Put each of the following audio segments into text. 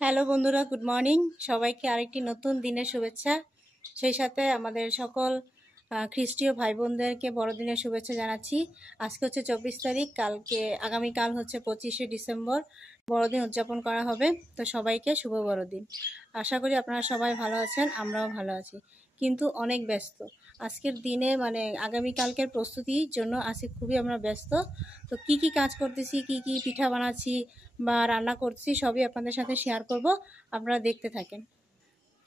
Hello বন্ধুরা, good morning. সবাইকে আরেকটি নতুন দিনের শুভেচ্ছা। সেই সাথে আমাদের সকল খ্রিস্টীয় ভাই বোনদেরকে বড়দিনের শুভেচ্ছা জানাচ্ছি। আজকে হচ্ছে 24 তারিখ, আগামীকাল হচ্ছে 25শে ডিসেম্বর বড়দিন উদযাপন করা হবে। তো সবাইকে শুভ বড়দিন। আশা করি আপনারা সবাই ভালো আছেন, আমরাও ভালো আছি, কিন্তু অনেক ব্যস্ত আজকের দিনে। আগামীকালকের প্রস্তুতির জন্য আজকে খুবই আমরা ব্যস্ত। তো কি কি কাজ করতেছি, কি কি পিঠা বানাচ্ছি বা রান্না করছি, সবই আপনাদের সাথে শেয়ার করব। আপনারা দেখতে থাকেন।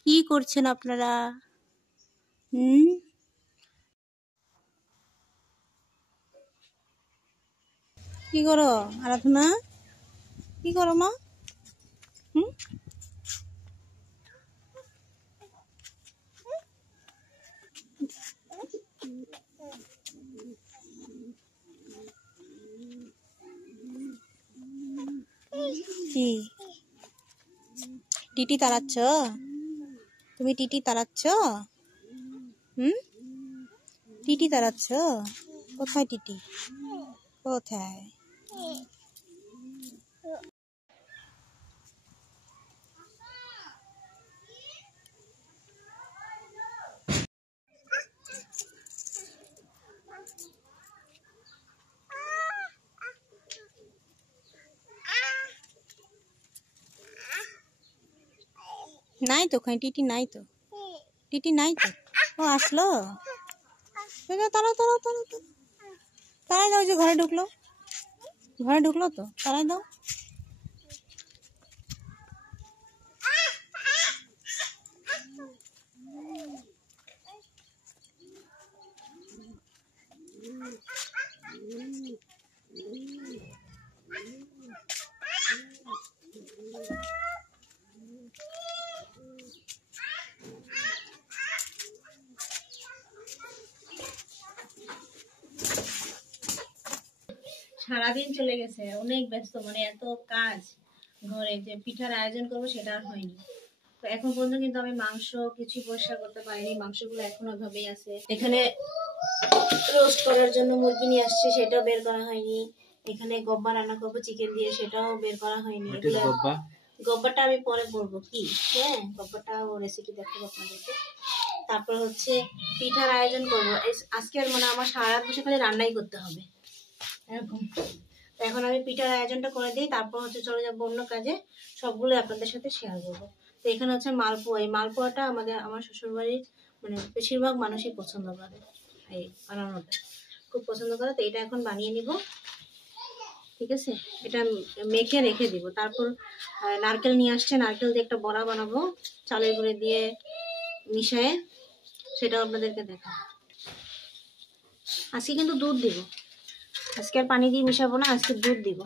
কি করছেন আপনারা? কি করো আরাধনা? কি করো মা? কি টিটি তাড়াচ্ছ? তুমি টিটি তাড়াচ্ছ? টিটি তাড়াচ্ছ? কোথায় টিটি? কোথায়? নাই তো, ওখানে টিটি নাই তো। টিটি নাই তো। ও আসলো। তাড়াও তাড়াও তাড়াও তাড়াই দাও। যে ঘরে ঢুকলো তো, তাড়াই দাও। সারাদিন চলে গেছে, অনেক ব্যস্ত, এত কাজ ঘরে যে পিঠার আয়োজন করবো সেটা আর হয়নি। তো এখন পর্যন্ত কিন্তু আমি মাংস কিছু পরিষ্কার করতে পারিনি, মাংসগুলো এখন ওইভাবেই আছে। এখানে রোস্ট করার জন্য মুরগি নিয়ে আসছে, সেটাও বের করা হয়নি। এখানে গব্বা রান্না করবো চিকেন দিয়ে, সেটাও বের করা হয়নি। গব্বাটা আমি পরে করবো। কি হ্যাঁ, গব্বাটা রেসিপি দেখাবো আপনাদেরকে। তারপর হচ্ছে পিঠার আয়োজন করবো আজকে। আর আমার সারা রাত বসে খালি রান্নাই করতে হবে এরকম। এখন আমি পিঠার আয়োজনটা করে দিই, তারপর হচ্ছে চলে যাবো অন্য কাজে। সবগুলো আপনাদের সাথে শেয়ার করবো। তো এখানে হচ্ছে মালপোয়া। এই মালপোয়াটা আমার শ্বশুরবাড়ির বেশিরভাগ মানুষই পছন্দ করে, এই বানানোটা খুব পছন্দ করে। তো এটা এখন বানিয়ে নিব, ঠিক আছে। এটা মেখে রেখে দিব। তারপর নারকেল নিয়ে আসছে, নারকেল দিয়ে একটা বড়া বানাবো চালের গুঁড়ো দিয়ে মিশায়ে, সেটাও আপনাদেরকে দেখাবো। আজকে কিন্তু দুধ দিব, আজকে আর পানি দিয়ে মিশাবো না, আজকে দুধ দিব।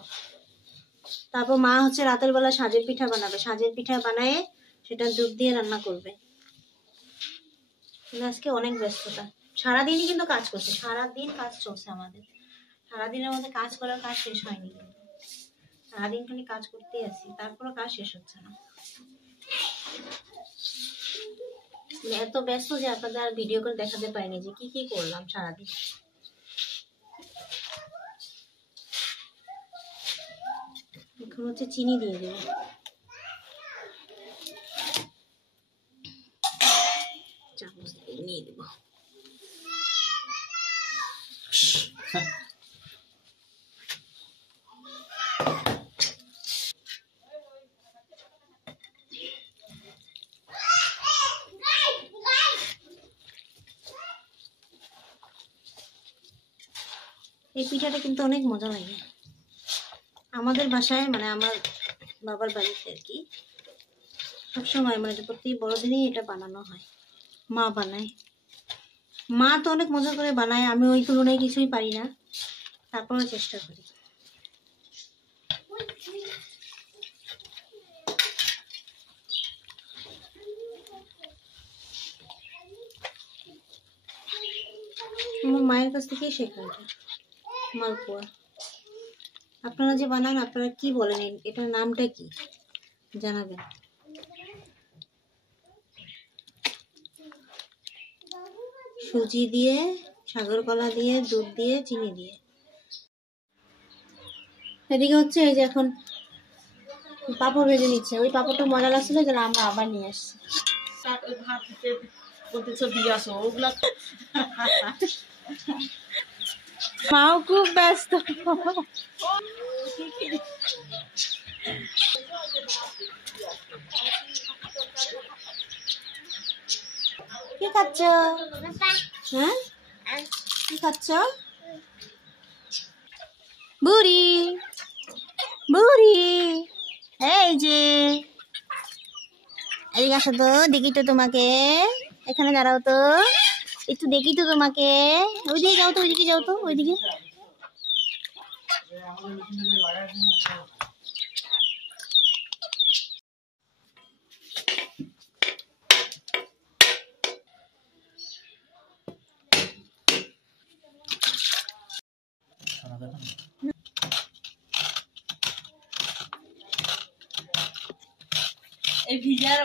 তারপর মা হচ্ছে রাতের বেলা সাজের পিঠা বানাবে, সাজের পিঠা বানায় সেটা দুধ দিয়ে রান্না করবে। আজকে অনেক ব্যস্ততা, সারাদিনই কিন্তু কাজ করছে, সারাদিন কাজ চলছে আমাদের। সারাদিনের মধ্যে কাজ করার কাজ শেষ হয়নি, কিন্তু সারাদিন খালি কাজ করতেই আছি, তারপরও কাজ শেষ হচ্ছে না। এত ব্যস্ত যে আপনাদের আর ভিডিও করে দেখাতে পারিনি যে কি কি করলাম সারাদিন। এখন হচ্ছে চিনি দিয়ে দেবো, চামচ দিয়ে নিয়ে দেবো। এই পিঠাটা কিন্তু অনেক মজা লাগে আমাদের বাসায়, আমার বাবার বাড়িতে আর কি। সবসময় প্রতি বড়দিনই এটা বানানো হয়, মা বানায়। মা তো অনেক মজা করে বানায়, আমি ওই তুলনায় কিছুই পারি না, তারপরও চেষ্টা করি। আমার মায়ের কাছ থেকেই শেখা এটা মালপোয়া। আপনারা যে বানান, আপনারা কি বলেন, এটার নামটা কি জানাবেন। সুজি দিয়ে, সাগর কলা দিয়ে, দুধ দিয়ে, চিনি দিয়ে। এদিকে হচ্ছে এই যে এখন পাপড় ভেজে নিচ্ছে, ওই পাপড়টা মজা লাগছিল যেন আমরা আবার নিয়ে আসছি। মাও খুব ব্যস্ত। কি খাচ্ছ? হ্যাঁ কি খাচ্ছ? বুড়ি বুড়ি, এই যে এদিকে আসো তো, দেখি তো তোমাকে, এখানে দাঁড়াও তো, একটু দেখি তো তোমাকে। ওইদিকে যাও তো, ওইদিকে যাও তো, ওইদিকে। এই ভিজার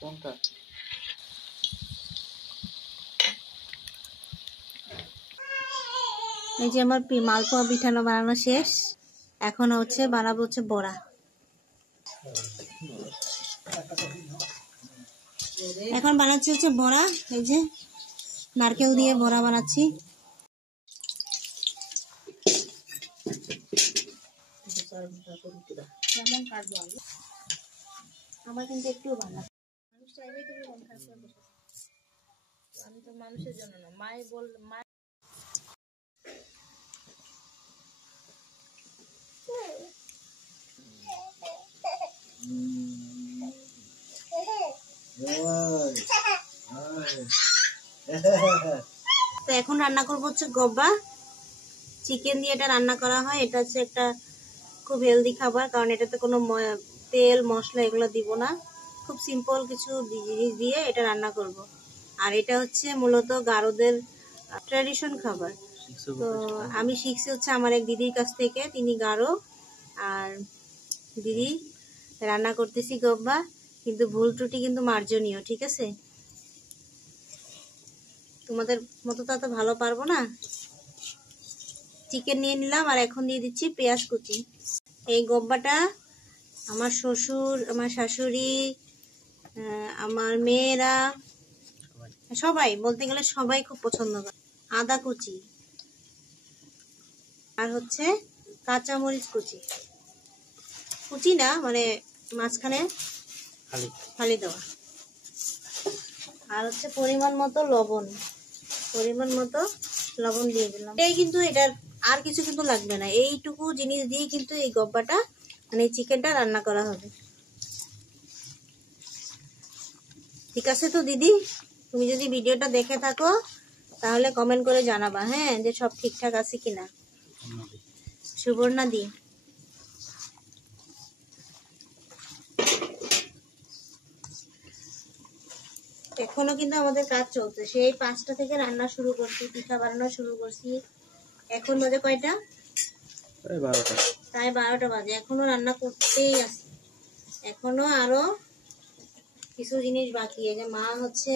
কোনটা? এই যে আমার মালপোয়া পিঠানো বানানো শেষ, এখন হচ্ছে বানাবো হচ্ছে বড়া। এখন বানাচ্ছি হচ্ছে বড়া, এই যে নারকেল দিয়ে বড়া বানাচ্ছি। আমার কিন্তু একটু ভালো, মানুষ চাইবে তুমি মন খারাপ করে বসে। আমি তো মানুষের জন্য না, মায়ের বল মা। তো এখন রান্না করবো হচ্ছে গব্বা চিকেন দিয়ে। এটা রান্না করা হয়, এটা হচ্ছে একটা খুব হেলদি খাবার, কারণ এটাতে কোনো তেল মশলা এগুলো দিব না, খুব সিম্পল কিছু জিনিস দিয়ে এটা রান্না করব। আর এটা হচ্ছে মূলত গারোদের ট্র্যাডিশন খাবার। তো আমি শিখছি হচ্ছে আমার এক দিদির কাছ থেকে, তিনি গারো। আর দিদি রান্না করতেছি গব্বা, কিন্তু ভুল ত্রুটি কিন্তু মার্জনীয়, ঠিক আছে? তোমাদের মতো তো এত ভালো পারবো না। চিকেন নিয়ে নিলাম, আর এখন দিয়ে দিচ্ছি পেঁয়াজ কুচি। এই গব্বাটা আমার শ্বশুর, আমার শাশুড়ি, আমার মেয়েরা, সবাই বলতে গেলে সবাই খুব পছন্দ করে। আদা কুচি আর হচ্ছে কাঁচামরিচ কুচি, কুচি না মানে মাঝখানে ফালি দেওয়া। আর হচ্ছে পরিমাণ মতো লবণ, পরিমাণ মতো লবণ দিয়ে দিলাম। এই কিন্তু এটার আর কিছু কিন্তু লাগবে না, এইটুকু জিনিস দিয়ে কিন্তু এই গব্বাটা মানে এই চিকেনটা রান্না করা হবে। ঠিক আছে তো দিদি, তুমি যদি ভিডিওটা দেখে থাকো তাহলে কমেন্ট করে জানাবা, হ্যাঁ, যে সব ঠিকঠাক আছে কিনা। সুবর্ণা দি, এখনো কিন্তু আমাদের কাজ চলছে, সেই 5টা থেকে রান্না শুরু করছি, পিঠা বানানো শুরু করছি। এখন বাজে কয়টা? প্রায় 12টা বাজে, এখনো রান্না করতেই আছে। এখনো আরো কিছু জিনিস বাকি। এই যে মা হচ্ছে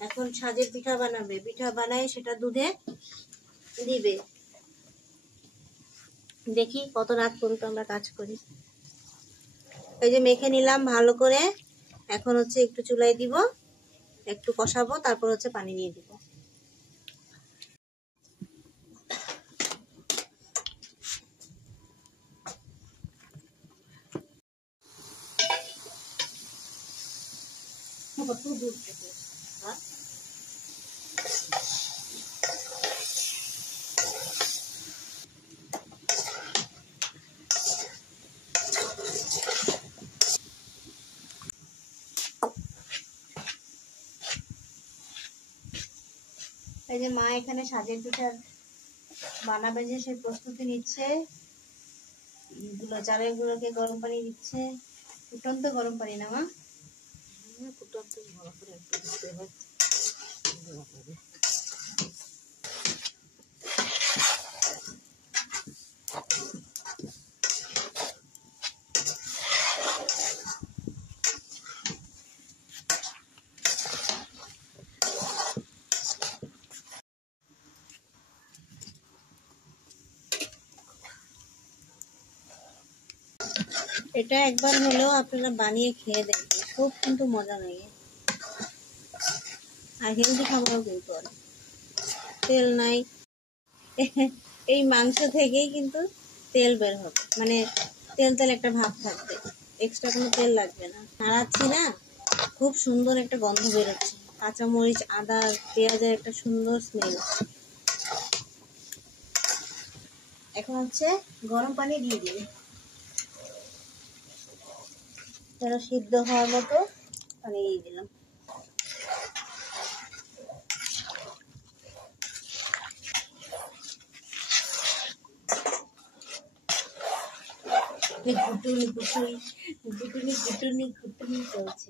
এখন সাজের পিঠা বানাবে, পিঠা বানায় সেটা দুধে দিবে। দেখি কত রাত পর্যন্ত আমরা কাজ করি। এই যে মেখে নিলাম ভালো করে, এখন হচ্ছে একটু চুলায় দিব, একটু কষাবো, তারপর হচ্ছে পানি দিয়ে দিব। এই যে মা এখানে সাজের পিঠার বানাবে যে সে প্রস্তুতি নিচ্ছে, চালের গুঁড়োকে গরম পানি দিচ্ছে, ফুটন্ত গরম পানি না মা? ফুটন্ত ভালো করে একটু দিতে হয়। এটা একবার হলেও আপনারা বানিয়ে খেয়ে দেখবেন, খুব কিন্তু মজা লাগে আর হেলদি খাবারও কিন্তু অনেক। তেল নাই, এই মাংস থেকেই কিন্তু তেল বের হবে, মানে তেল তেল একটা ভাব থাকবে, এক্সট্রা কোনো তেল লাগবে না। নাড়াচ্ছি না, খুব সুন্দর একটা গন্ধ বেরোচ্ছে, কাঁচামরিচ, আদা, পেঁয়াজের একটা সুন্দর স্মেল। এখন হচ্ছে গরম পানি দিয়ে দিবে, যেন সিদ্ধ হওয়ার মতো পানি দিয়ে দিলাম। গুটুনি গুটুনি গুটুনি গুটুনি গুটুনি চলছে।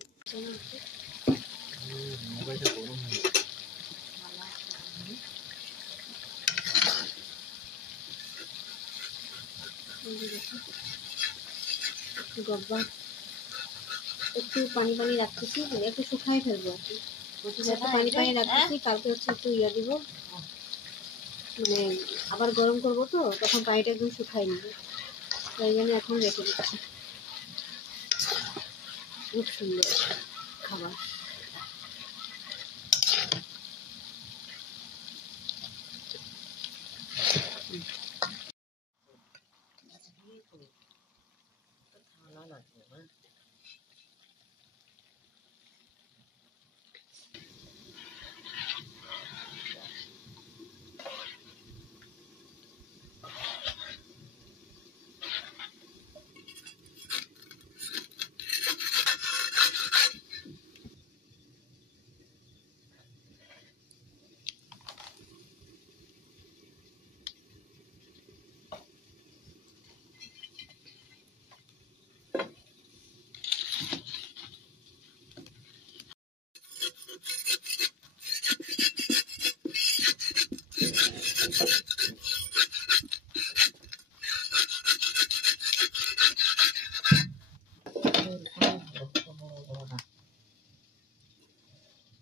গব্বা একটু পানি পানি রাখতেছি, মানে একটু শুকাই ফেলবো আর কি, একটু পানি পানি রাখতেছি। কালকে হচ্ছে একটু ইয়া দিব, মানে আবার গরম করবো তো, তখন পানিটা একদম শুকাই নিবে, তাই জন্য এখন রেখে দিচ্ছি। খুব সুন্দর খাবার।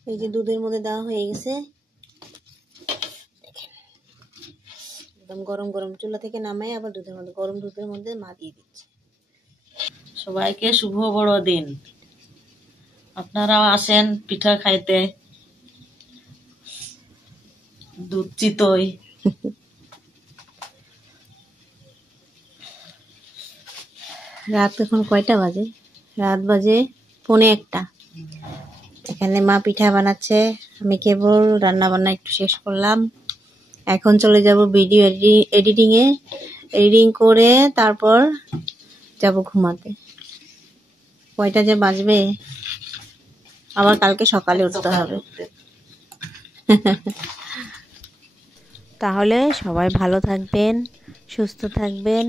এই যে দুধের মধ্যে দেওয়া হয়ে গেছে, একদম গরম গরম চুলা থেকে নামাই আবার দুধের মধ্যে, গরম দুধের মধ্যে মা দিয়ে দিচ্ছে। সবাইকে শুভ বড়দিন। আপনারাও আসেন পিঠা খাইতে, দুধ চিতই। রাত এখন কয়টা বাজে? রাত বাজে 1:45। এখানে মা পিঠা বানাচ্ছে, আমি কেবল রান্না বান্না একটু শেষ করলাম। এখন চলে যাব ভিডিও এডিটিংয়ে, এডিটিং করে তারপর যাব ঘুমাতে। কয়টা যে বাজবে, আবার কালকে সকালে উঠতে হবে। তাহলে সবাই ভালো থাকবেন, সুস্থ থাকবেন,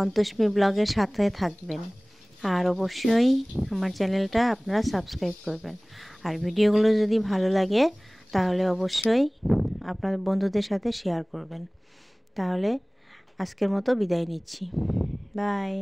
অন্তস্মি ব্লগের সাথে থাকবেন, আর অবশ্যই আমার চ্যানেলটা আপনারা সাবস্ক্রাইব করবেন। আর ভিডিওগুলো যদি ভালো লাগে তাহলে অবশ্যই আপনাদের বন্ধুদের সাথে শেয়ার করবেন। তাহলে আজকের মতো বিদায় নিচ্ছি, বাই।